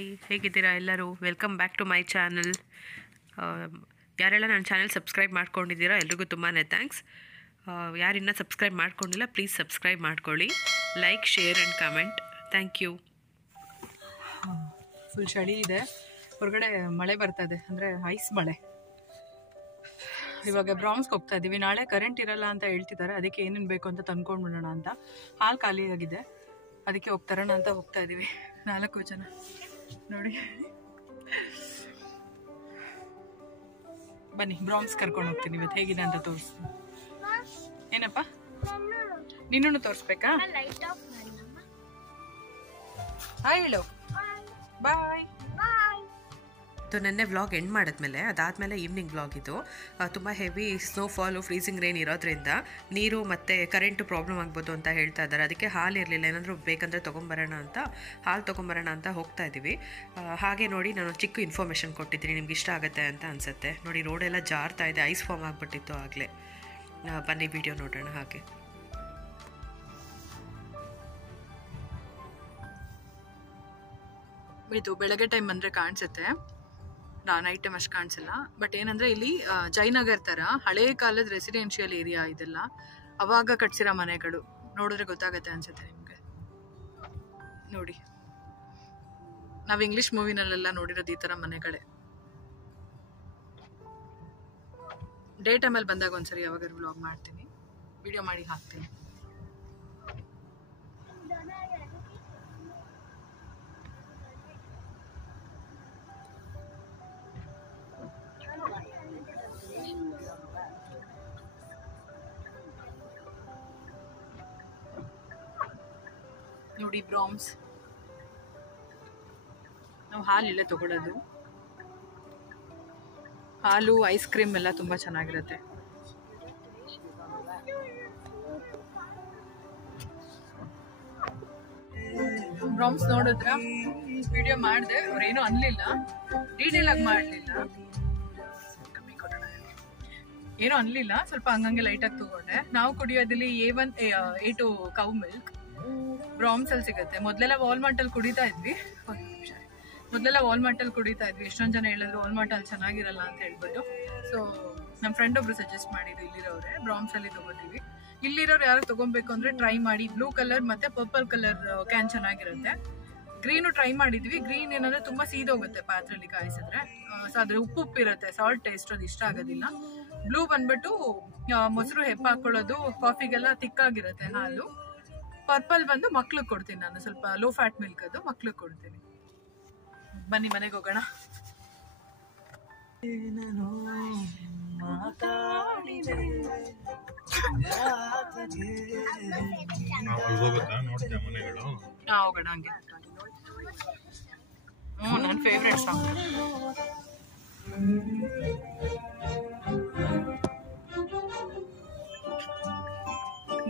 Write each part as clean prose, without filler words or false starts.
Hi, ಹೇಗಿದ್ದೀರಾ ಎಲ್ಲರೂ? Welcome back to my channel. ಯಾರೆಲ್ಲ ನನ್ನ ಚಾನಲ್ ಸಬ್ಸ್ಕ್ರೈಬ್ ಮಾಡ್ಕೊಂಡಿದ್ದೀರಾ ಎಲ್ರಿಗೂ ತುಂಬಾ ಥ್ಯಾಂಕ್ಸ್. ಯಾರಿನ್ನ ಸಬ್ಸ್ಕ್ರೈಬ್ ಮಾಡ್ಕೊಂಡಿಲ್ಲ ಪ್ಲೀಸ್ ಸಬ್ಸ್ಕ್ರೈಬ್ ಮಾಡ್ಕೊಳ್ಳಿ. Like, share and comment. Thank you. Full ಚಳಿ ಇದೆ, ಹೊರಗಡೆ ಮಳೆ ಬರ್ತಾ ಇದೆ, ಅಂದರೆ ಐಸ್ ಮಳೆ. ಇವಾಗ ಬ್ರಾಮ್ಸ್ಗೆ ಹೋಗ್ತಾ ಇದ್ದೀವಿ. ನಾಳೆ ಕರೆಂಟ್ ಇರಲ್ಲ ಅಂತ ಹೇಳ್ತಿದ್ದಾರೆ, ಅದಕ್ಕೆ ಏನೇನು ಬೇಕು ಅಂತ ತಂದ್ಕೊಂಡ್ಬಿಡೋಣ ಅಂತ. ಹಾಲು ಖಾಲಿಯಾಗಿದೆ, ಅದಕ್ಕೆ ಹೋಗ್ತಾರೋಣ ಅಂತ ಹೋಗ್ತಾ ಇದ್ದೀವಿ. 4 ಜನ ನೋಡಿ. ಬನ್ನಿ, ಬ್ರಾಮ್ಸ್ ಕರ್ಕೊಂಡು ಹೋಗ್ತೀನಿ. ಇವತ್ತು ಹೇಗಿದೆ ಅಂತ ತೋರಿಸ್ತೀನಿ. ಏನಪ್ಪ, ನಿನ್ನೂ ತೋರಿಸ್ಬೇಕಾ? ಹಾಯ್ ಹೇಳು, ಬಾಯ್. ನೆನ್ನೆ ವ್ಲಾಗ್ ಎಂಡ್ ಮಾಡಿದ್ಮೇಲೆ ಅದಾದಮೇಲೆ ಈವ್ನಿಂಗ್ ವ್ಲಾಗ್ ಇದು. ತುಂಬ ಹೆವಿ ಸ್ನೋಫಾಲು, ಫ್ರೀಸಿಂಗ್ ರೈನ್ ಇರೋದ್ರಿಂದ ನೀರು ಮತ್ತು ಕರೆಂಟು ಪ್ರಾಬ್ಲಮ್ ಆಗ್ಬೋದು ಅಂತ ಹೇಳ್ತಾ ಇದ್ದಾರೆ. ಅದಕ್ಕೆ ಹಾಲು ಇರಲಿಲ್ಲ, ಏನಾದರೂ ಬೇಕಂದರೆ ತೊಗೊಂಬರೋಣ ಅಂತ ಹಾಲು ತೊಗೊಂಬರೋಣ ಅಂತ ಹೋಗ್ತಾ ಇದ್ದೀವಿ. ಹಾಗೆ ನೋಡಿ, ನಾನು ಚಿಕ್ಕ ಇನ್ಫಾರ್ಮೇಷನ್ ಕೊಟ್ಟಿದ್ದೀನಿ, ನಿಮ್ಗೆ ಇಷ್ಟ ಆಗುತ್ತೆ ಅಂತ ಅನಿಸುತ್ತೆ. ನೋಡಿ, ರೋಡೆಲ್ಲ ಜಾರ್ತಾ ಇದೆ, ಐಸ್ ಫಾರ್ಮ್ ಆಗಿಬಿಟ್ಟಿತ್ತು ಆಗಲೇ. ಬನ್ನಿ ವಿಡಿಯೋ ನೋಡೋಣ. ಹಾಗೆ ಇದು ಬೆಳಗ್ಗೆ ಟೈಮ್ ಅಂದರೆ ಕಾಣಿಸುತ್ತೆ, ನೈಟ್ ಟೈಮ್ ಅಷ್ಟು ಕಾಣಿಸಲ್ಲ. ಬಟ್ ಏನಂದರೆ ಇಲ್ಲಿ ಜಯನಗರ್ ಥರ ಹಳೇ ಕಾಲದ ರೆಸಿಡೆನ್ಷಿಯಲ್ ಏರಿಯಾ ಇದೆಲ್ಲ. ಅವಾಗ ಕಟ್ಸಿರೋ ಮನೆಗಳು, ನೋಡಿದ್ರೆ ಗೊತ್ತಾಗತ್ತೆ ಅನ್ಸುತ್ತೆ ನಿಮಗೆ. ನೋಡಿ, ನಾವು ಇಂಗ್ಲೀಷ್ ಮೂವಿನಲ್ಲೆಲ್ಲ ನೋಡಿರೋದು ಈ ಥರ ಮನೆಗಳೇ. ಡೇ ಟೈಮಲ್ಲಿ ಬಂದಾಗ ಒಂದ್ಸರಿ ಯಾವಾಗಾದ್ರು ವ್ಲಾಗ್ ಮಾಡ್ತೀನಿ, ವಿಡಿಯೋ ಮಾಡಿ ಹಾಕ್ತೀನಿ. ನೋಡಿ ಬ್ರಾಮ್ಸ್, ನಾವು ಹಾಲು ಇಲ್ಲೇ ತಗೊಳ್ಳೋದು. ಹಾಲು, ಐಸ್ ಕ್ರೀಮ್ ಎಲ್ಲ ತುಂಬ ಚೆನ್ನಾಗಿರುತ್ತೆ. ಬ್ರಾಮ್ಸ್ ನೋಡಿದ್ರ ವಿಡಿಯೋ ಮಾಡಿದೆ, ಅವ್ರೇನು ಅನ್ಲಿಲ್ಲ, ಡೀಟೇಲ್ ಆಗಿ ಮಾಡಲಿಲ್ಲ, ಏನೂ ಅನ್ಲಿಲ್ಲ, ಸ್ವಲ್ಪ ಹಂಗಂಗೆ ಲೈಟಾಗಿ ತಗೊಂಡೆ. ನಾವು ಕುಡಿಯೋದಿಲ್ಲಿ A2 ಕೌ ಮಿಲ್ಕ್ ಬ್ರಾಮ್ಸ್ ಅಲ್ಲಿ ಸಿಗುತ್ತೆ. ಮೊದಲೆಲ್ಲ ವಾಲ್ಮಾರ್ಟಲ್ಲಿ ಕುಡಿತಾ ಇದ್ವಿ. ಎಷ್ಟೊಂದು ಜನ ಹೇಳಿದ್ರು ವಾಲ್ಮಾರ್ಟಲ್ಲಿ ಚೆನ್ನಾಗಿರಲ್ಲ ಅಂತ ಹೇಳ್ಬಿಟ್ಟು. ಸೊ ನಮ್ಮ ಫ್ರೆಂಡ್ ಒಬ್ರು ಸಜೆಸ್ಟ್ ಮಾಡಿದ್ರು, ಇಲ್ಲಿರೋರೆ ಬ್ರಾಮ್ಸ್ ಅಲ್ಲಿ ತಗೋತೀವಿ. ಇಲ್ಲಿರೋರು ಯಾರು ತಗೊಬೇಕು ಅಂದ್ರೆ ಟ್ರೈ ಮಾಡಿ. ಬ್ಲೂ ಕಲರ್ ಮತ್ತೆ ಪರ್ಪಲ್ ಕಲರ್ ಕ್ಯಾನ್ ಚೆನ್ನಾಗಿರುತ್ತೆ. ಗ್ರೀನು ಟ್ರೈ ಮಾಡಿದ್ವಿ. ಗ್ರೀನ್ ಏನಂದ್ರೆ ತುಂಬಾ ಸೀದೋಗುತ್ತೆ ಪಾತ್ರೆಯಲ್ಲಿ ಕಾಯಿಸಿದ್ರೆ. ಸೊ ಅದ್ರ ಉಪ್ಪು ಇರುತ್ತೆ, ಸಾಲ್ಟ್ ಟೇಸ್ಟ್ ಅದು ಇಷ್ಟ ಆಗೋದಿಲ್ಲ. ಬ್ಲೂ ಬಂದ್ಬಿಟ್ಟು ಮೊಸರು ಹೆಪ್ಪ ಹಾಕೊಳ್ಳೋದು, ಕಾಫಿಗೆಲ್ಲ ತಿಕ್ಕಾಗಿರುತ್ತೆ ಹಾಲು. ಪರ್ಪಲ್ ಬಂದು ಮಕ್ಳಿಗೆ ಕೊಡ್ತೀನಿ ನಾನು, ಸ್ವಲ್ಪ ಲೋ ಫ್ಯಾಟ್ ಮಿಲ್ಕ್, ಅದು ಮಕ್ಳಿಗೆ ಕೊಡ್ತೀನಿ. ಬನ್ನಿ ಮನೆಗೆ ಹೋಗೋಣ. ಹೋಗೋಣ ಹಂಗೆ. ನನ್ನ ಫೇವ್ರೆಟ್ ಸಾಂಗ್.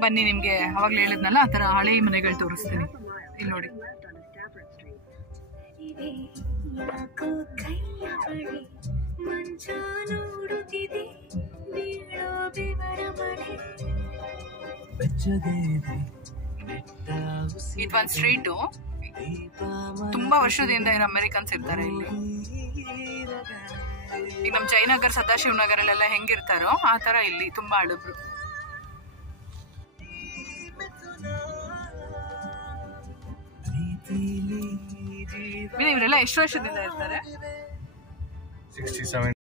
ಬನ್ನಿ, ನಿಮ್ಗೆ ಅವಾಗ್ಲೇ ಹೇಳಿದ್ನಲ್ಲ ಆ ಥರ ಹಳೆ ಮನೆಗಳು ತೋರಿಸ್ತೀನಿ. ಇಲ್ಲಿ ನೋಡಿ, ಇದೊಂದು ಸ್ಟ್ರೀಟು, ತುಂಬಾ ವರ್ಷದಿಂದ ಏನು ಅಮೆರಿಕನ್ಸ್ ಇರ್ತಾರೆ ಇಲ್ಲಿ. ಈಗ ನಮ್ಮ ಜಯನಗರ್, ಸದಾಶಿವನಗರಲ್ಲೆಲ್ಲ ಹೆಂಗಿರ್ತಾರೋ ಆ ತರ ಇಲ್ಲಿ ತುಂಬಾ ಹಳಬ್ರು. ಇವರೆಲ್ಲ ಎಷ್ಟು ವರ್ಷದಿಂದ ಇರ್ತಾರೆ? 67.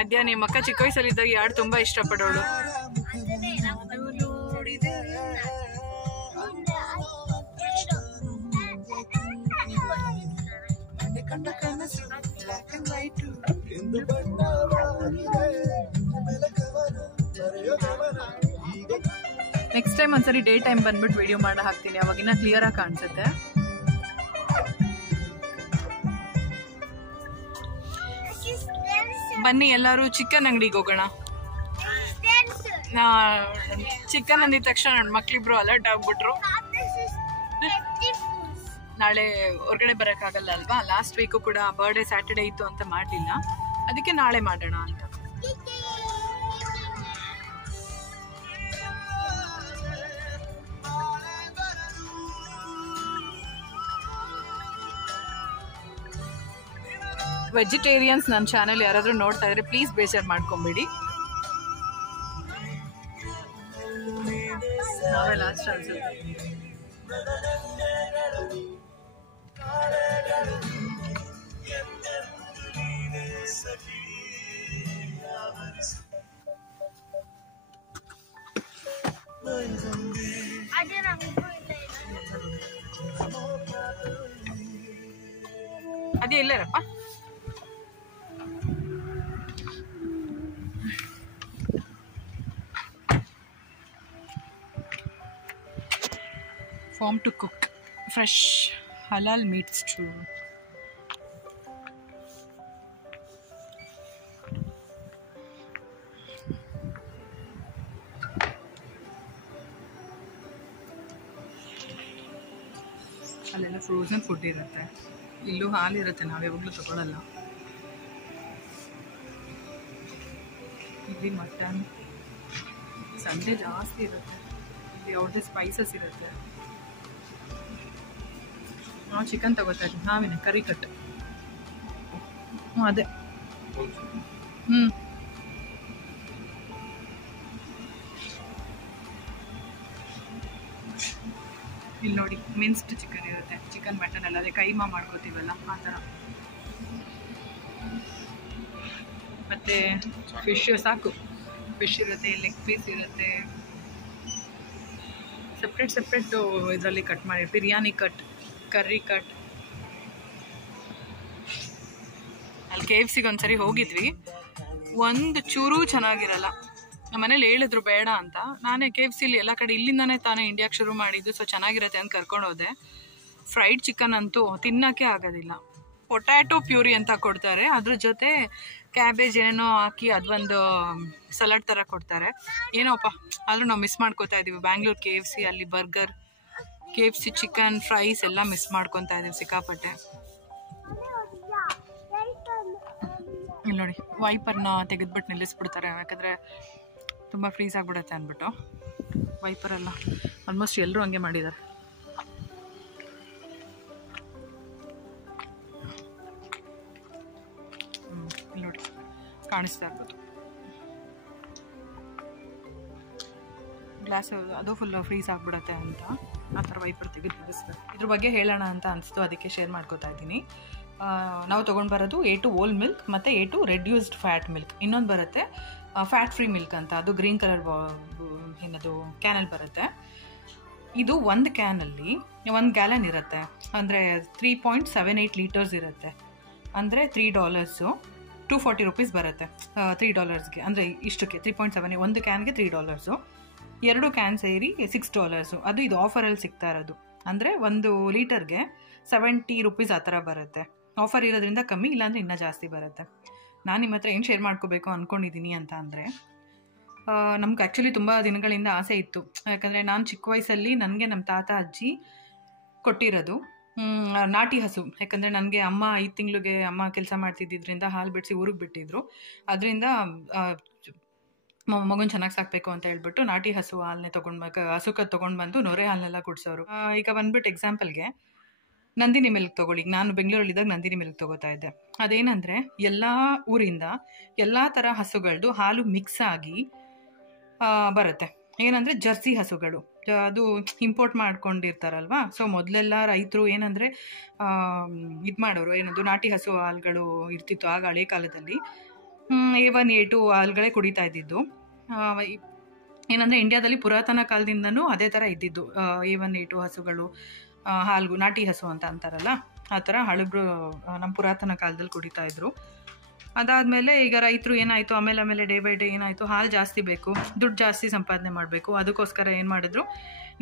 ಅದ್ಯ ನಿಮ್ಮ ಅಕ್ಕ ಚಿಕ್ಕ ವಯಸ್ಸಲ್ಲಿದ್ದಾಗ ಯಾರು ತುಂಬಾ ಇಷ್ಟಪಡೋಳು? ನೆಕ್ಸ್ಟ್ ಟೈಮ್ ಒಂದ್ಸರಿ ಡೇ ಟೈಮ್ ಬಂದ್ಬಿಟ್ಟು ವಿಡಿಯೋ ಮಾಡಿ ಹಾಕ್ತೀನಿ, ಅವಾಗಿನ್ನ ಕ್ಲಿಯರ್ ಆಗಿ ಕಾಣಿಸುತ್ತೆ. ಬನ್ನಿ ಎಲ್ಲರೂ ಚಿಕನ್ ಅಂಗಡಿಗೆ ಹೋಗೋಣ. ಚಿಕನ್ ಅಂದಿದ ತಕ್ಷಣ ನನ್ನ ಮಕ್ಳಿಬ್ರು ಅಲರ್ಟ್ ಆಗ್ಬಿಟ್ರು. ನಾಳೆ ಹೊರಗಡೆ ಬರೋಕ್ಕಾಗಲ್ಲ ಅಲ್ವಾ, ಲಾಸ್ಟ್ ವೀಕು ಕೂಡ ಬರ್ಡೇ ಸ್ಯಾಟರ್ಡೇ ಇತ್ತು ಅಂತ ಮಾಡಲಿಲ್ಲ, ಅದಕ್ಕೆ ನಾಳೆ ಮಾಡೋಣ ಅಂತ. ವೆಜಿಟೇರಿಯನ್ಸ್ ನನ್ನ ಚಾನೆಲ್ ಯಾರಾದರೂ ನೋಡ್ತಾ ಇದ್ರೆ ಪ್ಲೀಸ್ ಬೇಜಾರು ಮಾಡ್ಕೊಂಬೇಡಿ. ನಾವೇ ಲಾಸ್ಟ್ ಅನ್ಸುತ್ತೆ. ಅದೇ ಇಲ್ಲೇರಪ್ಪ. Farm to cook fresh halal meats too. ಅಲ್ಲೆಲ್ಲ ಫ್ರೋಝನ್ ಫುಡ್ ಇರುತ್ತೆ, ಇಲ್ಲೂ ಹಾಲಿರುತ್ತೆ, ನಾವು ಯಾವಾಗಲೂ ತಗೊಳ್ಳಲ್ಲ. ಇಲ್ಲಿ ಮಟನ್ ಸಂಡೆ ಜಾಸ್ತಿ ಇರುತ್ತೆ, ಇಲ್ಲಿ ಅವ್ರದ್ದೇ ಸ್ಪೈಸಸ್ ಇರುತ್ತೆ. ನಾವು ಚಿಕನ್ ತಗೋತಾ ಇದ್ವಿ, ನಾವೇನೆ ಕರಿ ಕಟ್. ಅದೇ ಇಲ್ಲಿ ನೋಡಿ ಮಿನ್ಸ್ಡ್ ಚಿಕನ್ ಇರುತ್ತೆ, ಚಿಕನ್ ಮಟನ್ ಅಲ್ಲ, ಅದೇ ಕೈಮಾ ಮಾಡ್ಕೋತೀವಲ್ಲ ಆ ಥರ. ಮತ್ತು ಫಿಶ್ ಸಾಕು, ಫಿಶ್ ಇರುತ್ತೆ, ಲೆಗ್ ಪೀಸ್ ಇರುತ್ತೆ, ಸಪ್ರೇಟು ಇದರಲ್ಲಿ ಕಟ್ ಮಾಡಿ, ಬಿರಿಯಾನಿ ಕಟ್, ಕರ್ರಿ ಕಟ್. ಅಲ್ಲಿ KFCಗೆ ಒಂದ್ಸರಿ ಹೋಗಿದ್ವಿ, ಒಂದು ಚೂರೂ ಚೆನ್ನಾಗಿರಲ್ಲ. ನಮ್ಮ ಮನೇಲಿ ಹೇಳಿದ್ರು ಬೇಡ ಅಂತ, ನಾನೇ KFCಲಿ ಎಲ್ಲ ಕಡೆ ಇಲ್ಲಿಂದಾನೇ ತಾನೇ ಇಂಡಿಯಾಗೆ ಶುರು ಮಾಡಿದ್ದು, ಸೊ ಚೆನ್ನಾಗಿರುತ್ತೆ ಅಂತ ಕರ್ಕೊಂಡು ಹೋದೆ. ಫ್ರೈಡ್ ಚಿಕನ್ ಅಂತೂ ತಿನ್ನೋಕ್ಕೆ ಆಗೋದಿಲ್ಲ. ಪೊಟ್ಯಾಟೊ ಪ್ಯೂರಿ ಅಂತ ಕೊಡ್ತಾರೆ, ಅದ್ರ ಜೊತೆ ಕ್ಯಾಬೇಜ್ ಏನೇನೋ ಹಾಕಿ ಅದೊಂದು ಸಲಾಡ್ ಥರ ಕೊಡ್ತಾರೆ. ಏನೋಪ್ಪ, ಆದರೂ ನಾವು ಮಿಸ್ ಮಾಡ್ಕೋತಾ ಇದ್ದೀವಿ. ಬ್ಯಾಂಗ್ಳೂರು KFC, ಅಲ್ಲಿ ಬರ್ಗರ್, KFC ಚಿಕನ್ ಫ್ರೈಸ್ ಎಲ್ಲ ಮಿಸ್ ಮಾಡ್ಕೊತಾ ಇದ್ದೀವಿ ಸಿಕ್ಕಾಪಟ್ಟೆ. ಇಲ್ಲಿ ನೋಡಿ ವೈಪರ್ನ ತೆಗೆದ್ಬಿಟ್ಟು ನಿಲ್ಲಿಸ್ಬಿಡ್ತಾರೆ, ಯಾಕಂದರೆ ತುಂಬ ಫ್ರೀಸ್ ಆಗಿಬಿಡುತ್ತೆ ಅಂದ್ಬಿಟ್ಟು. ವೈಪರೆಲ್ಲ ಆಲ್ಮೋಸ್ಟ್ ಎಲ್ಲರೂ ಹಂಗೆ ಮಾಡಿದ್ದಾರೆ. ಇಲ್ಲಿ ನೋಡಿ ಕಾಣಿಸ್ತಾ ಇರ್ಬೋದು, ಗ್ಲಾಸ್ ಅದು ಫುಲ್ ಫ್ರೀಸ್ ಆಗಿಬಿಡುತ್ತೆ ಅಂತ ಆ ಥರ ವೈಪರ್ ತೆಗೆದು ನಿಲ್ಲಿಸ್ಬೇಕು. ಇದ್ರ ಬಗ್ಗೆ ಹೇಳೋಣ ಅಂತ ಅನಿಸ್ತು, ಅದಕ್ಕೆ ಶೇರ್ ಮಾಡ್ಕೋತಾ ಇದ್ದೀನಿ. ನಾವು ತೊಗೊಂಡು ಬರೋದು A2 ಓಲ್ ಮಿಲ್ಕ್ ಮತ್ತು A2 ರೆಡ್ಯೂಸ್ಡ್ ಫ್ಯಾಟ್ ಮಿಲ್ಕ್. ಇನ್ನೊಂದು ಬರುತ್ತೆ ಫ್ಯಾಟ್ ಫ್ರೀ ಮಿಲ್ಕ್ ಅಂತ, ಅದು ಗ್ರೀನ್ ಕಲರ್ ಏನದು ಕ್ಯಾನಲ್ಲಿ ಬರುತ್ತೆ. ಇದು ಒಂದು ಕ್ಯಾನಲ್ಲಿ 1 ಗ್ಯಾಲನ್ ಇರುತ್ತೆ, ಅಂದರೆ 3.78 ಲೀಟರ್ಸ್ ಇರುತ್ತೆ, ಅಂದರೆ $3, $240 ಬರುತ್ತೆ $3ಗೆ, ಅಂದರೆ ಇಷ್ಟಕ್ಕೆ 3.7, ಒಂದು ಕ್ಯಾನ್ಗೆ $3, 2 ಕ್ಯಾನ್ ಸೇರಿ $6. ಅದು ಇದು ಆಫರಲ್ಲಿ ಸಿಗ್ತಾ ಇರೋದು, ಅಂದರೆ 1 ಲೀಟರ್ಗೆ $70 ಆ ಥರ ಬರುತ್ತೆ. ಆಫರ್ ಇರೋದ್ರಿಂದ ಕಮ್ಮಿ, ಇಲ್ಲಾಂದರೆ ಇನ್ನೂ ಜಾಸ್ತಿ ಬರುತ್ತೆ. ನಾನು ನಿಮ್ಮ ಹತ್ರ ಏನು ಶೇರ್ ಮಾಡ್ಕೋಬೇಕು ಅಂದ್ಕೊಂಡಿದ್ದೀನಿ ಅಂತ ಅಂದರೆ, ನಮ್ಗೆ ಆ್ಯಕ್ಚುಲಿ ತುಂಬ ದಿನಗಳಿಂದ ಆಸೆ ಇತ್ತು. ಯಾಕಂದರೆ ನಾನು ಚಿಕ್ಕ ವಯಸ್ಸಲ್ಲಿ ನನಗೆ ನಮ್ಮ ತಾತ ಅಜ್ಜಿ ಕೊಟ್ಟಿರೋದು ನಾಟಿ ಹಸು. ಯಾಕಂದರೆ ನನಗೆ ಅಮ್ಮ 5 ತಿಂಗಳಿಗೆ ಅಮ್ಮ ಕೆಲಸ ಮಾಡ್ತಿದ್ದಿದ್ದರಿಂದ ಹಾಲು ಬಿಡಿಸಿ ಊರಿಗೆ ಬಿಟ್ಟಿದ್ರು. ಅದರಿಂದ ಮಗುನ ಚೆನ್ನಾಗಿ ಸಾಕಬೇಕು ಅಂತ ಹೇಳ್ಬಿಟ್ಟು ನಾಟಿ ಹಸು ಹಾಲನ್ನೇ ಹಸುಕ ತೊಗೊಂಡು ಬಂದು ನೊರೆ ಹಾಲನ್ನೆಲ್ಲ ಕುಡಿಸೋರು. ಈಗ ಬಂದ್ಬಿಟ್ಟು ಎಕ್ಸಾಂಪಲ್ಗೆ ನಂದಿನಿ ಮಿಲ್ಕ್ ತೊಗೊಳ್ಳಿ, ನಾನು ಬೆಂಗಳೂರಲ್ಲಿದ್ದಾಗ ನಂದಿನಿ ಮಿಲ್ಕ್ ತೊಗೋತಾ ಇದ್ದೆ. ಅದೇನೆಂದರೆ ಎಲ್ಲ ಊರಿಂದ ಎಲ್ಲ ಥರ ಹಸುಗಳದ್ದು ಹಾಲು ಮಿಕ್ಸ್ ಆಗಿ ಬರುತ್ತೆ. ಏನಂದರೆ ಜರ್ಸಿ ಹಸುಗಳು, ಅದು ಇಂಪೋರ್ಟ್ ಮಾಡ್ಕೊಂಡಿರ್ತಾರಲ್ವ. ಸೊ ಮೊದಲೆಲ್ಲ ರೈತರು ಏನಂದರೆ ಇದು ಮಾಡೋರು, ಏನದು ನಾಟಿ ಹಸು ಹಾಲುಗಳು ಇರ್ತಿತ್ತು ಆಗ ಹಳೆ ಕಾಲದಲ್ಲಿ. A1 A2 ಹಾಲುಗಳೇ ಕುಡಿತಾ ಇದ್ದಿದ್ದು. ಏನಂದರೆ ಇಂಡಿಯಾದಲ್ಲಿ ಪುರಾತನ ಕಾಲದಿಂದನೂ ಅದೇ ಥರ ಇದ್ದಿದ್ದು, A1 A2 ಹಸುಗಳು ಹಾಲು, ನಾಟಿ ಹಸು ಅಂತ ಅಂತಾರಲ್ಲ, ಆ ಥರ ಹಳಬ್ರು ನಮ್ಮ ಪುರಾತನ ಕಾಲದಲ್ಲಿ ಕುಡಿತಾ ಇದ್ರು. ಅದಾದಮೇಲೆ ಈಗ ರೈತರು ಏನಾಯಿತು, ಆಮೇಲೆ ಡೇ ಬೈ ಡೇ ಏನಾಯಿತು, ಹಾಲು ಜಾಸ್ತಿ ಬೇಕು, ದುಡ್ಡು ಜಾಸ್ತಿ ಸಂಪಾದನೆ ಮಾಡಬೇಕು. ಅದಕ್ಕೋಸ್ಕರ ಏನು ಮಾಡಿದ್ರು,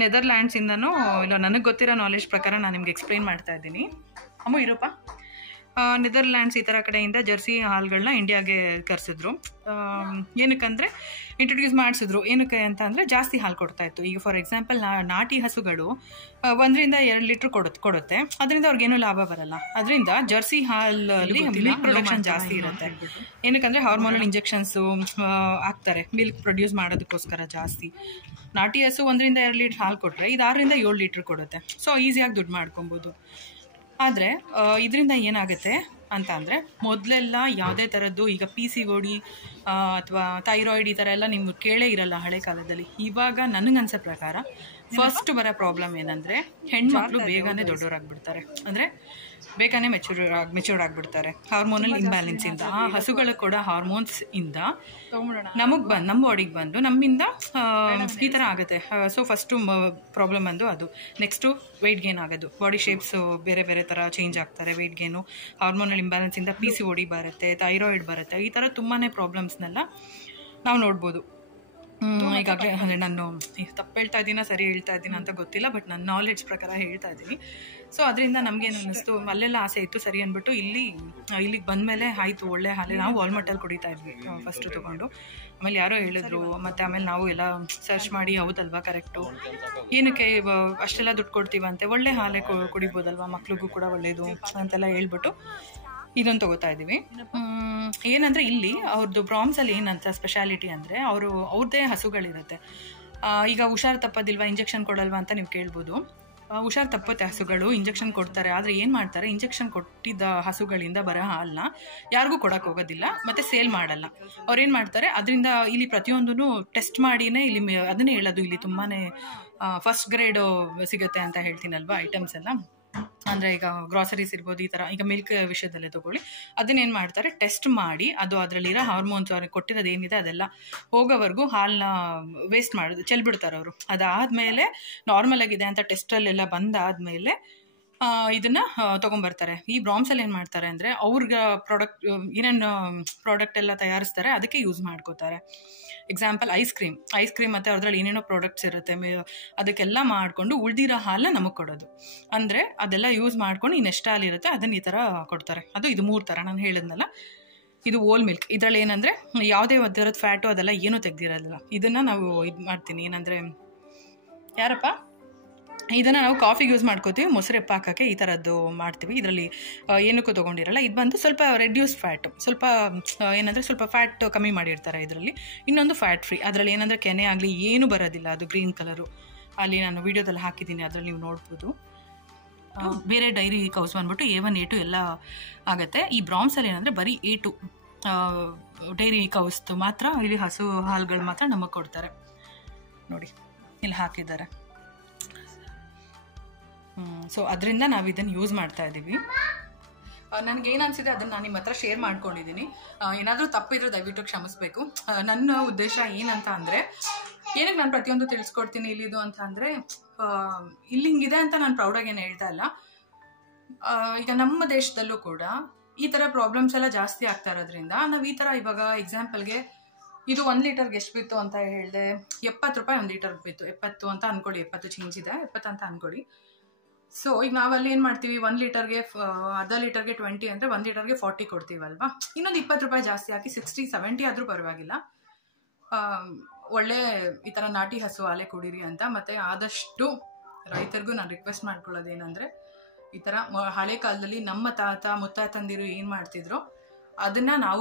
ನೆದರ್ಲ್ಯಾಂಡ್ಸಿಂದನೂ ಇಲ್ಲ ನನಗೆ ಗೊತ್ತಿರೋ ನಾಲೆಜ್ ಪ್ರಕಾರ ನಾನು ನಿಮ್ಗೆ ಎಕ್ಸ್ಪ್ಲೈನ್ ಮಾಡ್ತಾ ಇದ್ದೀನಿ. ಅಮ್ಮ ಇರಪ್ಪ. ನೆದರ್ಲ್ಯಾಂಡ್ಸ್ ಈ ಥರ ಕಡೆಯಿಂದ ಜರ್ಸಿ ಹಾಲುಗಳನ್ನ ಇಂಡಿಯಾಗೆ ಕರೆಸಿದ್ರು. ಏನಕ್ಕಂದರೆ ಇಂಟ್ರೊಡ್ಯೂಸ್ ಮಾಡಿಸಿದ್ರು. ಏನಕ್ಕೆ ಅಂತ ಅಂದರೆ ಜಾಸ್ತಿ ಹಾಲು ಕೊಡ್ತಾಯಿತ್ತು. ಈಗ ಫಾರ್ ಎಕ್ಸಾಂಪಲ್ ನಾಟಿ ಹಸುಗಳು 1 ರಿಂದ 2 ಲೀಟ್ರ್ ಕೊಡುತ್ತೆ. ಅದರಿಂದ ಅವ್ರಿಗೇನೂ ಲಾಭ ಬರಲ್ಲ. ಅದರಿಂದ ಜರ್ಸಿ ಹಾಲಲ್ಲಿ ಮಿಲ್ಕ್ ಪ್ರೊಡಕ್ಷನ್ ಜಾಸ್ತಿ ಇರುತ್ತೆ. ಏನಕ್ಕಂದರೆ ಹಾರ್ಮೋನಲ್ ಇಂಜೆಕ್ಷನ್ಸು ಹಾಕ್ತಾರೆ ಮಿಲ್ಕ್ ಪ್ರೊಡ್ಯೂಸ್ ಮಾಡೋದಕ್ಕೋಸ್ಕರ ಜಾಸ್ತಿ. ನಾಟಿ ಹಸು 1 ರಿಂದ 2 ಲೀಟ್ರ್ ಹಾಲು ಕೊಟ್ಟರೆ ಇದು 6 ರಿಂದ 7 ಲೀಟ್ರ್ ಕೊಡುತ್ತೆ. ಸೊ ಈಸಿಯಾಗಿ ದುಡ್ಡು ಮಾಡ್ಕೊಬೋದು. ಆದರೆ ಇದರಿಂದ ಏನಾಗುತ್ತೆ ಅಂತ ಅಂದರೆ, ಮೊದಲೆಲ್ಲ ಯಾವುದೇ ಥರದ್ದು ಈಗ PCOD ಅಥವಾ ಥೈರಾಯ್ಡ್ ಈ ಥರ ಎಲ್ಲ ನಿಮ್ಗೆ ಕೇಳೇ ಇರಲ್ಲ ಹಳೆ ಕಾಲದಲ್ಲಿ. ಇವಾಗ ನನಗನ್ಸೋ ಪ್ರಕಾರ ಫಸ್ಟ್ ಬರೋ ಪ್ರಾಬ್ಲಮ್ ಏನಂದರೆ, ಹೆಣ್ಮಕ್ಳು ಬೇಗನೆ ದೊಡ್ಡವರಾಗ್ಬಿಡ್ತಾರೆ, ಅಂದರೆ ಬೇಗನೆ ಮೆಚೂರ್ಡ್ ಆಗಿಬಿಡ್ತಾರೆ ಹಾರ್ಮೋನಲ್ ಇಂಬ್ಯಾಲೆನ್ಸಿಂದ. ಆ ಹಸುಗಳು ಕೂಡ ಹಾರ್ಮೋನ್ಸ್ ಇಂದ ನಮ್ಮ ಬಾಡಿಗೆ ಬಂದು ನಮ್ಮಿಂದ ಈ ಥರ ಆಗುತ್ತೆ. ಸೊ ಫಸ್ಟು ಪ್ರಾಬ್ಲಮ್ ಬಂದು ಅದು. ನೆಕ್ಸ್ಟು ವೆಯ್ಟ್ ಗೇನ್ ಆಗೋದು, ಬಾಡಿ ಶೇಪ್ಸು ಬೇರೆ ಬೇರೆ ಥರ ಚೇಂಜ್ ಆಗ್ತಾರೆ. ವೆಯ್ಟ್ ಗೇನು, ಹಾರ್ಮೋನಲ್ ಇಂಬ್ಯಾಲೆನ್ಸಿಂದ PCOD ಬರುತ್ತೆ, ಥೈರಾಯ್ಡ್ ಬರುತ್ತೆ. ಈ ಥರ ತುಂಬಾ ಪ್ರಾಬ್ಲಮ್ಸ್ನೆಲ್ಲ ನಾವು ನೋಡ್ಬೋದು. ಈಗಾಗಲೇ ಅಂದರೆ ನಾನು ತಪ್ಪು ಹೇಳ್ತಾ ಇದ್ದೀನ ಸರಿ ಹೇಳ್ತಾ ಇದ್ದೀನಿ ಅಂತ ಗೊತ್ತಿಲ್ಲ, ಬಟ್ ನನ್ನ ನಾಲೆಡ್ಜ್ ಪ್ರಕಾರ ಹೇಳ್ತಾ ಇದ್ದೀನಿ. ಸೊ ಅದರಿಂದ ನಮಗೇನು ಅನ್ನಿಸ್ತು, ಅಲ್ಲೆಲ್ಲ ಆಸೆ ಇತ್ತು ಸರಿ ಅಂದ್ಬಿಟ್ಟು ಇಲ್ಲಿಗೆ ಬಂದಮೇಲೆ ಆಯಿತು ಒಳ್ಳೆ ಹಾಲೆ. ನಾವು ವಾಲ್ಮಾರ್ಟಲ್ಲಿ ಕುಡಿತಾ ಇದ್ವಿ ಫಸ್ಟು ತೊಗೊಂಡು. ಆಮೇಲೆ ಯಾರೋ ಹೇಳಿದ್ರು, ಮತ್ತು ಆಮೇಲೆ ನಾವು ಎಲ್ಲ ಸರ್ಚ್ ಮಾಡಿ ಹೌದಲ್ವಾ ಕರೆಕ್ಟು, ಏನಕ್ಕೆ ಅಷ್ಟೆಲ್ಲ ದುಡ್ಡು ಕೊಡ್ತೀವಂತೆ, ಒಳ್ಳೆ ಹಾಲೇ ಕುಡಿಬೋದಲ್ವಾ, ಮಕ್ಳಿಗೂ ಕೂಡ ಒಳ್ಳೆಯದು ಅಂತೆಲ್ಲ ಹೇಳ್ಬಿಟ್ಟು ಇದೊಂದು ತೊಗೋತಾ ಇದ್ದೀವಿ. ಏನಂದರೆ ಇಲ್ಲಿ ಅವ್ರದ್ದು ಬ್ರಾಮ್ಸಲ್ಲಿ ಏನಂತ ಸ್ಪೆಷಾಲಿಟಿ ಅಂದರೆ, ಅವ್ರದ್ದೇ ಹಸುಗಳಿರುತ್ತೆ. ಈಗ ಹುಷಾರು ತಪ್ಪೋದಿಲ್ವಾ, ಇಂಜೆಕ್ಷನ್ ಕೊಡಲ್ವಾ ಅಂತ ನೀವು ಕೇಳ್ಬೋದು. ಹುಷಾರು ತಪ್ಪುತ್ತೆ ಹಸುಗಳು, ಇಂಜೆಕ್ಷನ್ ಕೊಡ್ತಾರೆ. ಆದರೆ ಏನು ಮಾಡ್ತಾರೆ, ಇಂಜೆಕ್ಷನ್ ಕೊಟ್ಟಿದ್ದ ಹಸುಗಳಿಂದ ಬರೋ ಹಾಲನ್ನ ಯಾರಿಗೂ ಕೊಡೋಕೆ ಹೋಗೋದಿಲ್ಲ, ಮತ್ತು ಸೇಲ್ ಮಾಡಲ್ಲ. ಅವ್ರೇನು ಮಾಡ್ತಾರೆ, ಅದರಿಂದ ಇಲ್ಲಿ ಪ್ರತಿಯೊಂದೂ ಟೆಸ್ಟ್ ಮಾಡಿನೇ ಇಲ್ಲಿ ಅದನ್ನೇ ಹೇಳೋದು. ಇಲ್ಲಿ ತುಂಬಾ ಫಸ್ಟ್ ಗ್ರೇಡು ಸಿಗುತ್ತೆ ಅಂತ ಹೇಳ್ತೀನಲ್ವ ಐಟಮ್ಸ್ ಎಲ್ಲ. ಅಂದರೆ ಈಗ ಗ್ರಾಸರೀಸ್ ಇರ್ಬೋದು, ಈ ಥರ ಈಗ ಮಿಲ್ಕ್ ವಿಷಯದಲ್ಲೇ ತೊಗೊಳ್ಳಿ, ಅದನ್ನೇನು ಮಾಡ್ತಾರೆ, ಟೆಸ್ಟ್ ಮಾಡಿ ಅದು ಅದರಲ್ಲಿರೋ ಹಾರ್ಮೋನ್ಸ್ ಅವ್ರಿಗೆ ಕೊಟ್ಟಿರೋದು ಏನಿದೆ ಅದೆಲ್ಲ ಹೋಗೋವರೆಗೂ ಹಾಲನ್ನ ವೇಸ್ಟ್ ಮಾಡೋದು, ಚೆಲ್ಬಿಡ್ತಾರೆ ಅವರು. ಅದಾದಮೇಲೆ ನಾರ್ಮಲ್ ಆಗಿದೆ ಅಂತ ಟೆಸ್ಟಲ್ಲೆಲ್ಲ ಬಂದಾದಮೇಲೆ ಇದನ್ನು ತೊಗೊಂಬರ್ತಾರೆ. ಈ ಬ್ರಾಮ್ಸಲ್ಲಿ ಏನು ಮಾಡ್ತಾರೆ ಅಂದರೆ, ಅವ್ರಿಗೆ ಏನೇನು ಪ್ರಾಡಕ್ಟ್ ಎಲ್ಲ ತಯಾರಿಸ್ತಾರೆ ಅದಕ್ಕೆ ಯೂಸ್ ಮಾಡ್ಕೋತಾರೆ. ಎಕ್ಸಾಂಪಲ್ ಐಸ್ ಕ್ರೀಮ್ ಮತ್ತು ಅದ್ರಲ್ಲಿ ಏನೇನೋ ಪ್ರಾಡಕ್ಟ್ಸ್ ಇರುತ್ತೆ, ಅದಕ್ಕೆಲ್ಲ ಮಾಡಿಕೊಂಡು ಉಳ್ದಿರೋ ಹಾಲನ್ನ ನಮಗೆ ಕೊಡೋದು. ಅಂದರೆ ಅದೆಲ್ಲ ಯೂಸ್ ಮಾಡ್ಕೊಂಡು ಇನ್ನೆಷ್ಟು ಹಾಲಿರುತ್ತೆ ಅದನ್ನು ಈ ಥರ ಕೊಡ್ತಾರೆ. ಇದು 3 ಥರ ನಾನು ಹೇಳಿದ್ನಲ್ಲ. ಇದು ಓಲ್ ಮಿಲ್ಕ್. ಇದರಲ್ಲಿ ಏನಂದರೆ ಯಾವುದೇ ಅದರದ್ದು ಫ್ಯಾಟು ಅದೆಲ್ಲ ಏನೂ ತೆಗ್ದಿರೋದಿಲ್ಲ. ಇದನ್ನು ನಾವು ಇದು ಮಾಡ್ತೀನಿ, ಏನಂದರೆ ಇದನ್ನು ನಾವು ಕಾಫಿಗೆ ಯೂಸ್ ಮಾಡ್ಕೋತೀವಿ, ಮೊಸರು ಎಪ್ಪ ಹಾಕೋಕ್ಕೆ ಈ ಥರದ್ದು ಮಾಡ್ತೀವಿ. ಇದರಲ್ಲಿ ಏನಕ್ಕೂ ತೊಗೊಂಡಿರಲ್ಲ. ಇದು ಬಂದು ಸ್ವಲ್ಪ ರೆಡ್ಯೂಸ್ ಫ್ಯಾಟು, ಸ್ವಲ್ಪ ಏನಂದರೆ ಸ್ವಲ್ಪ ಫ್ಯಾಟ್ ಕಮ್ಮಿ ಮಾಡಿರ್ತಾರೆ ಇದರಲ್ಲಿ. ಇನ್ನೊಂದು ಫ್ಯಾಟ್ ಫ್ರೀ. ಅದರಲ್ಲಿ ಏನಂದರೆ ಕೆನೆ ಆಗಲಿ ಏನೂ ಬರೋದಿಲ್ಲ. ಅದು ಗ್ರೀನ್ ಕಲರು, ಅಲ್ಲಿ ನಾನು ವೀಡಿಯೋದಲ್ಲಿ ಹಾಕಿದ್ದೀನಿ, ಅದರಲ್ಲಿ ನೀವು ನೋಡ್ಬೋದು. ಬೇರೆ ಡೈರಿ ಕೌಸ್ ಬಂದ್ಬಿಟ್ಟು A1 A2 ಎಲ್ಲ ಆಗುತ್ತೆ. ಈ ಬ್ರಾಮ್ಸಲ್ಲಿ ಏನಂದರೆ ಬರೀ A2 ಡೈರಿ ಕೌಸ್ದು ಮಾತ್ರ, ಇಲ್ಲಿ ಹಸು ಹಾಲುಗಳು ಮಾತ್ರ ನಮಗೆ ಕೊಡ್ತಾರೆ. ನೋಡಿ ಇಲ್ಲಿ ಹಾಕಿದ್ದಾರೆ. ಸೊ ಅದರಿಂದ ನಾವು ಇದನ್ನು ಯೂಸ್ ಮಾಡ್ತಾ ಇದ್ದೀವಿ. ನನಗೇನು ಅನಿಸಿದೆ ಅದನ್ನು ನಾನು ನಿಮ್ಮ ಹತ್ರ ಶೇರ್ ಮಾಡ್ಕೊಂಡಿದ್ದೀನಿ. ಏನಾದರೂ ತಪ್ಪಿದ್ರೆ ದಯವಿಟ್ಟು ಕ್ಷಮಿಸಬೇಕು. ನನ್ನ ಉದ್ದೇಶ ಏನಂತ ಅಂದರೆ, ಏನಕ್ಕೆ ನಾನು ಪ್ರತಿಯೊಂದು ತಿಳಿಸ್ಕೊಡ್ತೀನಿ ಇಲ್ಲಿದು ಅಂತ ಅಂದರೆ, ಇಲ್ಲಿ ಹಿಂಗಿದೆ ಅಂತ ನಾನು ಪ್ರೌಡಾಗಿ ಏನು ಹೇಳ್ತಾ ಇಲ್ಲ. ಈಗ ನಮ್ಮ ದೇಶದಲ್ಲೂ ಕೂಡ ಈ ಥರ ಪ್ರಾಬ್ಲಮ್ಸ್ ಎಲ್ಲ ಜಾಸ್ತಿ ಆಗ್ತಾ ಇರೋದ್ರಿಂದ ನಾವು ಈ ಥರ, ಇವಾಗ ಎಕ್ಸಾಂಪಲ್ಗೆ ಇದು 1 ಲೀಟರ್ಗೆ ಎಷ್ಟು ಬಿತ್ತು ಅಂತ ಹೇಳಿದೆ, 70 ರೂಪಾಯಿ 1 ಲೀಟರ್ಗೆ ಬಿತ್ತು. 70 ಅಂತ ಅಂದ್ಕೊಳ್ಳಿ, 70 ಚೇಂಜ್ ಇದೆ, 70 ಅಂತ ಅಂದ್ಕೊಳ್ಳಿ. ಸೊ ಈಗ ನಾವಲ್ಲಿ ಏನು ಮಾಡ್ತೀವಿ, 1 ಲೀಟರ್ಗೆ ಅರ್ಧ ಲೀಟರ್ಗೆ 20 ಅಂದರೆ 1 ಲೀಟರ್ಗೆ 40 ಕೊಡ್ತೀವಲ್ವಾ. ಇನ್ನೊಂದು 20 ರೂಪಾಯಿ ಜಾಸ್ತಿ ಹಾಕಿ 60, 70 ಆದರೂ ಪರವಾಗಿಲ್ಲ, ಒಳ್ಳೆ ಈ ಥರ ನಾಟಿ ಹಸು ಹಾಲೆ ಕುಡೀರಿ ಅಂತ. ಮತ್ತು ಆದಷ್ಟು ರೈತರಿಗೂ ನಾನು ರಿಕ್ವೆಸ್ಟ್ ಮಾಡ್ಕೊಳ್ಳೋದೇನೆಂದರೆ, ಈ ಥರ ಹಳೆ ಕಾಲದಲ್ಲಿ ನಮ್ಮ ತಾತ ಮುತ್ತಾತಂದಿರು ಏನು ಮಾಡ್ತಿದ್ರು ಅದನ್ನು ನಾವು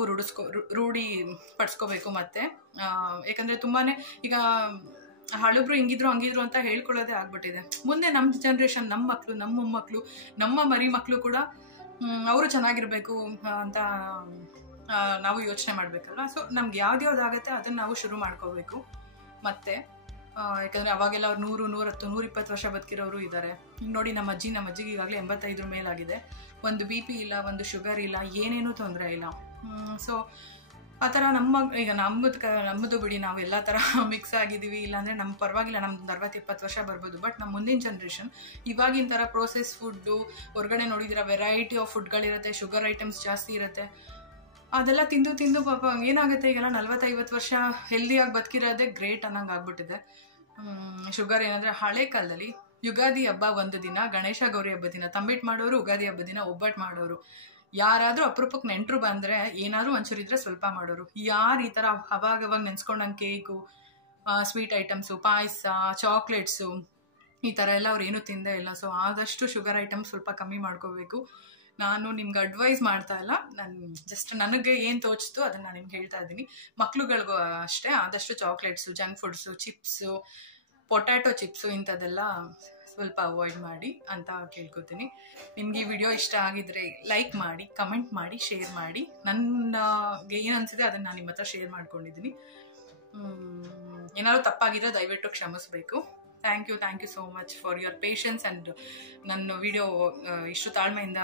ರೂಢಿ ಪಡಿಸ್ಕೋಬೇಕು. ಮತ್ತು ಯಾಕಂದರೆ ತುಂಬಾ ಈಗ ಹಳಬ್ರು ಹಿಂಗಿದ್ರು ಹಂಗಿದ್ರು ಅಂತ ಹೇಳ್ಕೊಳ್ಳೋದೇ ಆಗ್ಬಿಟ್ಟಿದೆ. ಮುಂದೆ ನಮ್ಮ ಜನ್ರೇಷನ್, ನಮ್ಮ ಮಕ್ಕಳು, ನಮ್ಮ ಮೊಮ್ಮಕ್ಕಳು, ನಮ್ಮ ಮರಿ ಮಕ್ಕಳು ಕೂಡ ಅವರು ಚೆನ್ನಾಗಿರ್ಬೇಕು ಅಂತ ನಾವು ಯೋಚನೆ ಮಾಡಬೇಕಲ್ವ. ಸೊ ನಮ್ಗೆ ಯಾವ್ದಾಗುತ್ತೆ ಅದನ್ನು ನಾವು ಶುರು ಮಾಡ್ಕೋಬೇಕು. ಮತ್ತು ಯಾಕಂದರೆ ಅವಾಗೆಲ್ಲ ಅವ್ರು 100, 110, 120 ವರ್ಷ ಬದುಕಿರೋರು ಇದ್ದಾರೆ. ನೋಡಿ ನಮ್ಮ ಅಜ್ಜಿಗೆ ಈಗಾಗಲೇ 85 ಮೇಲಾಗಿದೆ. ಒಂದು BP ಇಲ್ಲ, ಒಂದು ಶುಗರ್ ಇಲ್ಲ, ಏನೇನೂ ತೊಂದರೆ ಇಲ್ಲ. ಸೊ ಆ ಥರ ಈಗ ನಮ್ಮದು ಬಿಡಿ, ನಾವು ಎಲ್ಲ ಥರ ಮಿಕ್ಸ್ ಆಗಿದ್ದೀವಿ. ಇಲ್ಲಾಂದರೆ ನಮ್ಮ ಪರವಾಗಿಲ್ಲ, ನಮ್ದು 60-70 ವರ್ಷ ಬರ್ಬೋದು. ಬಟ್ ನಮ್ಮ ಮುಂದಿನ ಜನ್ರೇಷನ್ ಇವಾಗಿನ ಥರ ಪ್ರೋಸೆಸ್ ಫುಡ್ಡು, ಹೊರಗಡೆ ನೋಡಿದಿರ ವೆರೈಟಿ ಆಫ್ ಫುಡ್ಗಳಿರುತ್ತೆ, ಶುಗರ್ ಐಟಮ್ಸ್ ಜಾಸ್ತಿ ಇರುತ್ತೆ. ಅದೆಲ್ಲ ತಿಂದು ತಿಂದು ಪಾಪ ಏನಾಗುತ್ತೆ ಈಗೆಲ್ಲ 40-50 ವರ್ಷ ಹೆಲ್ದಿಯಾಗಿ ಬದುಕಿರೋದೇ ಗ್ರೇಟ್ ಅನ್ನಂಗೆ ಆಗ್ಬಿಟ್ಟಿದೆ. ಶುಗರ್ ಏನಂದರೆ ಹಳೆ ಕಾಲದಲ್ಲಿ ಯುಗಾದಿ ಹಬ್ಬ ಒಂದು ದಿನ, ಗಣೇಶ ಗೌರಿ ಹಬ್ಬ ದಿನ ತಂಬಿಟ್ಟು ಮಾಡೋರು, ಯುಗಾದಿ ಹಬ್ಬ ದಿನ ಒಬ್ಬಟ್ಟು ಮಾಡೋರು. ಯಾರಾದರೂ ಅಪರೂಪಕ್ಕೆ ನೆಂಟರು ಬಂದರೆ ಏನಾದರೂ ಒಂಚೂರು ಇದ್ರೆ ಸ್ವಲ್ಪ ಮಾಡೋರು. ಯಾರು ಈ ಥರ ಅವಾಗವಾಗ ನೆನ್ಸ್ಕೊಂಡಂಗೆ ಕೇಕು, ಸ್ವೀಟ್ ಐಟಮ್ಸು, ಪಾಯಸ, ಚಾಕ್ಲೇಟ್ಸು ಈ ಥರ ಎಲ್ಲ ಅವ್ರು ಏನೂ ತಿಂದೇ ಇಲ್ಲ. ಸೊ ಆದಷ್ಟು ಶುಗರ್ ಐಟಮ್ಸ್ ಸ್ವಲ್ಪ ಕಮ್ಮಿ ಮಾಡ್ಕೋಬೇಕು. ನಾನು ನಿಮ್ಗೆ ಅಡ್ವೈಸ್ ಮಾಡ್ತಾ ಇಲ್ಲ, ನಾನು ಜಸ್ಟ್ ನನಗೆ ಏನು ತೋಚಿತು ಅದನ್ನು ನಾನು ನಿಮ್ಗೆ ಹೇಳ್ತಾ ಇದ್ದೀನಿ. ಮಕ್ಳುಗಳಿಗೂ ಅಷ್ಟೇ ಆದಷ್ಟು chocolates, junk foods, chips, potato chips ಇಂಥದ್ದೆಲ್ಲ ಸ್ವಲ್ಪ ಅವಾಯ್ಡ್ ಮಾಡಿ ಅಂತ ಕೇಳ್ಕೊತೀನಿ. ನಿಮ್ಗೆ ಈ ವಿಡಿಯೋ ಇಷ್ಟ ಆಗಿದ್ರೆ ಲೈಕ್ ಮಾಡಿ, ಕಮೆಂಟ್ ಮಾಡಿ, ಶೇರ್ ಮಾಡಿ. ನನಗೆ ಏನು ಅನಿಸಿದೆ ಅದನ್ನು ನಾನು ನಿಮ್ಮ ಹತ್ರ ಶೇರ್ ಮಾಡ್ಕೊಂಡಿದ್ದೀನಿ. ಏನಾದ್ರು ತಪ್ಪಾಗಿದ್ರೆ ದಯವಿಟ್ಟು ಕ್ಷಮಿಸಬೇಕು. Thank you so much for your patience and ನನ್ನ ವಿಡಿಯೋ ಇಷ್ಟು ತಾಳ್ಮೆಯಿಂದ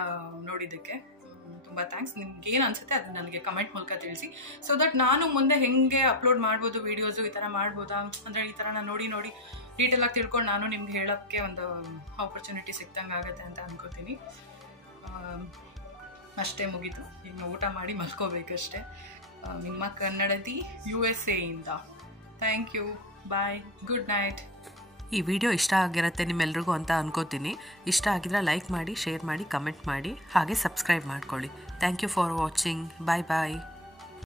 ನೋಡಿದ್ದಕ್ಕೆ ತುಂಬ ಥ್ಯಾಂಕ್ಸ್. ನಿಮ್ಗೆ ಏನು ಅನಿಸುತ್ತೆ ಅದನ್ನು ನನಗೆ ಕಮೆಂಟ್ ಮೂಲಕ ತಿಳಿಸಿ. ಸೊ ದಟ್ ನಾನು ಮುಂದೆ ಹೆಂಗೆ ಅಪ್ಲೋಡ್ ಮಾಡ್ಬೋದು ವೀಡಿಯೋಸು, ಈ ಥರ ಮಾಡ್ಬೋದಾ, ಅಂದರೆ ಈ ಥರ ನಾನು ನೋಡಿ ಡೀಟೇಲಾಗಿ ತಿಳ್ಕೊಂಡು ನಾನು ನಿಮ್ಗೆ ಹೇಳೋಕ್ಕೆ ಒಂದು ಆಪರ್ಚುನಿಟಿ ಸಿಕ್ತಂಗೆ ಆಗುತ್ತೆ ಅಂತ ಅನ್ಕೋತೀನಿ. ಅಷ್ಟೇ, ಮುಗೀತು. ಇನ್ನು ಊಟ ಮಾಡಿ ಮಲ್ಕೋಬೇಕಷ್ಟೇ. ನಿಮ್ಮ ಕನ್ನಡತಿ USA ಇಂದ. Thank you, bye, good night. ಈ ವಿಡಿಯೋ ಇಷ್ಟ ಆಗಿರುತ್ತೆ ನಿಮ್ಮೆಲ್ರಿಗೂ ಅಂತ ಅನ್ಕೋತೀನಿ. ಇಷ್ಟ ಆಗಿದ್ರೆ ಲೈಕ್ ಮಾಡಿ, ಶೇರ್ ಮಾಡಿ, ಕಮೆಂಟ್ ಮಾಡಿ, ಹಾಗೆ ಸಬ್ಸ್ಕ್ರೈಬ್ ಮಾಡ್ಕೊಳ್ಳಿ. Thank you for watching. Bye bye.